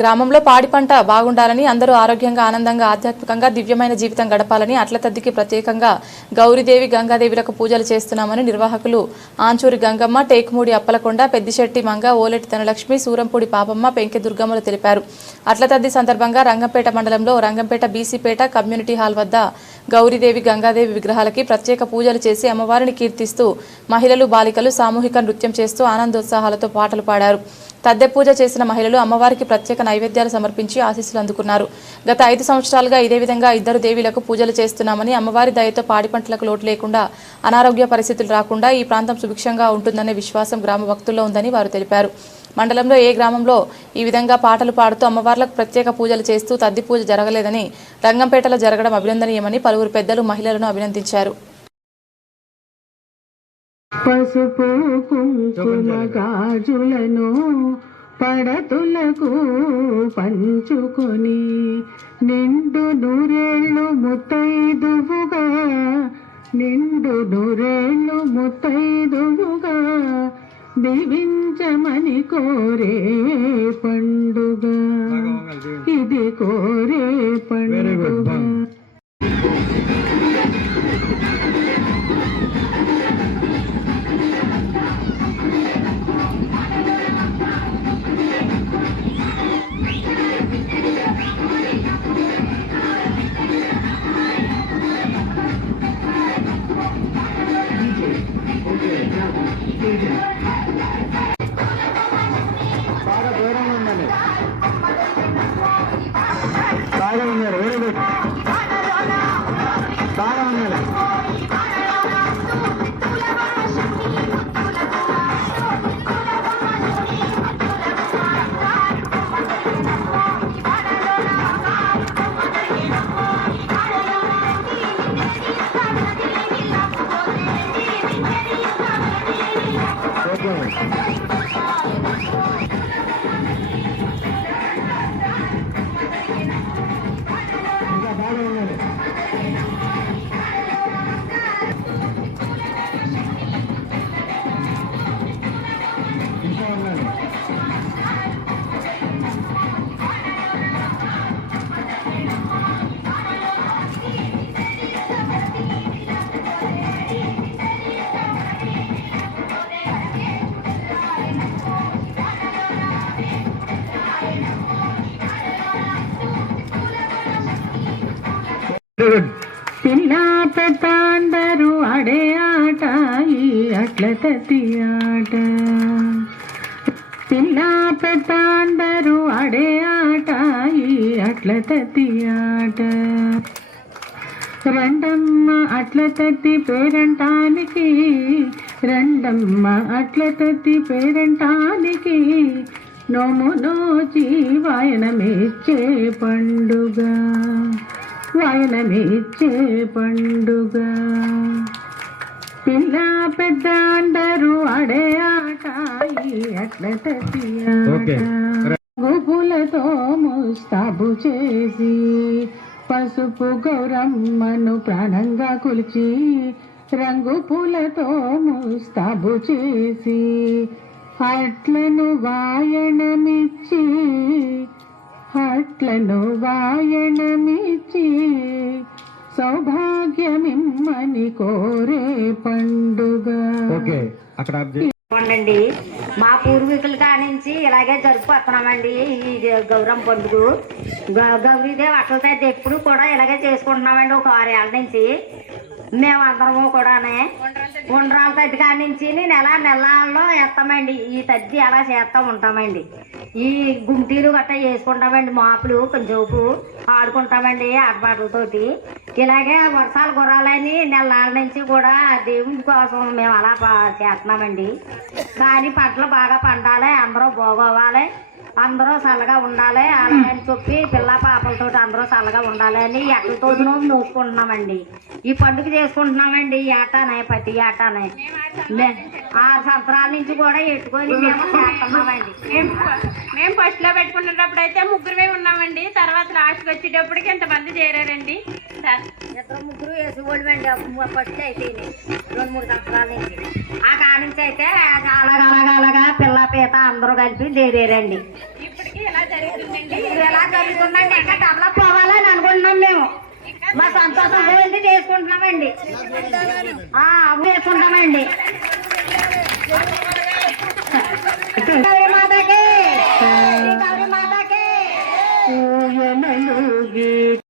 గ్రామంలో పాడి పంట బాగుండాలని అందరూ ఆరోగ్యంగా ఆనందంగా ఆధ్యాత్మికంగా దివ్యమైన జీవితం గడపాలని అట్ల తద్దికి ప్రత్యేకంగా గౌరీదేవి గంగాదేవిలకు పూజలు చేస్తున్నామని నిర్వాహకులు ఆంచూరి గంగమ్మ టేకుమూడి అప్పలకొండ పెద్దిశెట్టి మంగ ఓలెటి ధనలక్ష్మి సూరంపూడి పాపమ్మ పెంకె దుర్గమ్మలు తెలిపారు. అట్ల తద్ది సందర్భంగా రంగంపేట మండలంలో రంగంపేట బీసీపేట కమ్యూనిటీ హాల్ వద్ద గౌరీదేవి గంగాదేవి విగ్రహాలకి ప్రత్యేక పూజలు చేసి అమ్మవారిని కీర్తిస్తూ మహిళలు బాలికలు సామూహిక నృత్యం చేస్తూ ఆనందోత్సాహాలతో పాటలు పాడారు. తద్దె పూజ చేసిన మహిళలు అమ్మవారికి ప్రత్యేక నైవేద్యాలు సమర్పించి ఆశీస్సులు అందుకున్నారు. గత ఐదు సంవత్సరాలుగా ఇదే విధంగా ఇద్దరు దేవీలకు పూజలు చేస్తున్నామని అమ్మవారి దయతో పాడి పంటలకు లోటు లేకుండా అనారోగ్య పరిస్థితులు రాకుండా ఈ ప్రాంతం సుభిక్షంగా ఉంటుందనే విశ్వాసం గ్రామ భక్తుల్లో ఉందని వారు తెలిపారు. మండలంలో ఏ గ్రామంలో ఈ విధంగా పాటలు పాడుతూ అమ్మవార్లకు ప్రత్యేక పూజలు చేస్తూ తద్ది పూజ జరగలేదని రంగంపేటలో జరగడం అభినందనీయమని పలువురు పెద్దలు మహిళలను అభినందించారు. పసుపు కుంకుమ గాజులను పడతులకు పంచుకొని నిండు నూరేళ్ళు ముత్తైదువుగా నిండు నూరేళ్ళు ముత్తైదువుగా దీవించమని కోరే పండుగ. ఇది కోరే పండుగ. బాగా బాగా ఉన్నారు ఓకే వెరీ గుడ్ ఆడే ఆట ఈ అట్ల తతి ఆట పిల్ల పెద్దాందరూ ఆడే ఆట ఈ అట్ల తతి ఆట రెండమ్మ అట్ల తత్తి పేరంటానికి రెండమ్మ అట్ల తత్తి పేరంటానికి నోము నోచి వాయనమిచ్చే పండుగ. వాయనమిచ్చే పండుగ. పిల్ల పెద్ద అందరూ ఆడే ఆట అట్ల గుబులతో ముస్తాబు చేసి పసుపు గౌరమ్మను ప్రాణంగా కొలిచి రంగు పూలతో ముస్తాబు చేసి అట్లను వాయనమిచ్చి అట్లను వాయనమిచ్చి సౌభాగ్యమిమ్మని కోరే పండుగ. ఓకే అక్కడ మా పూర్వీకుల కానించి ఇలాగే జరుపుకొస్తున్నామండి ఈ గౌరమ్మ పండుగ. గ- గౌరీదేవి అట్లతో ఎప్పుడు కూడా ఇలాగే చేసుకుంటున్నామండి ఒక ఆరేళ్ళ నుంచి. మేమందరము కూడానే ఉండ్రాల తద్ది కానించి నెల నెలలో వేస్తామండి ఈ తద్ది అలా చేస్తూ ఉంటామండి. ఈ గుంటీలు గట్టా వేసుకుంటామండి మాపులు కొంచెంపు ఆడుకుంటామండి ఆటపాటలతోటి. ఇలాగే వర్షాలు కురాలని నెలల నుంచి కూడా దేవుని కోసం మేము అలా చేస్తున్నామండి. కానీ పంటలు బాగా పండాలి అందరూ బాగోవాలి. అందరూ చల్లగా ఉండాలి అలాగని చెప్పి పిల్ల పాపలతో అందరూ చల్లగా ఉండాలి అని ఎక్కలతో నూసుకుంటున్నామండి ఈ పండుగ చేసుకుంటున్నామండి ఏటానే ప్రతి ఏటానే ఆరు సంవత్సరాల నుంచి కూడా ఎట్టుకొని మేము చేస్తున్నామండి. మేము ఫస్ట్లో పెట్టుకున్నప్పుడు అయితే ముగ్గురమే ఉన్నామండి. తర్వాత లాస్ట్కి వచ్చేటప్పటికి ఎంతమంది చేరారండి. ఇద్దరు ముగ్గురు వేసి ఓడిపోయింది ఫస్ట్ అయితే రెండు మూడు సంవత్సరాల నుంచి ఆ కాడి నుంచి అయితే అలాగ అలాగా పిల్ల పీత అందరూ కలిపి లేదేరండి. ఇప్పటికీ ఎలా జరుగుతుందండి. ఎలా జరుగుతుందండి? ఇంకా డెవలప్ అవ్వాలని అనుకుంటున్నాం మేము. మా సంతోషం గురించి చేసుకుంటున్నామండి. అవి చేసుకుంటామండి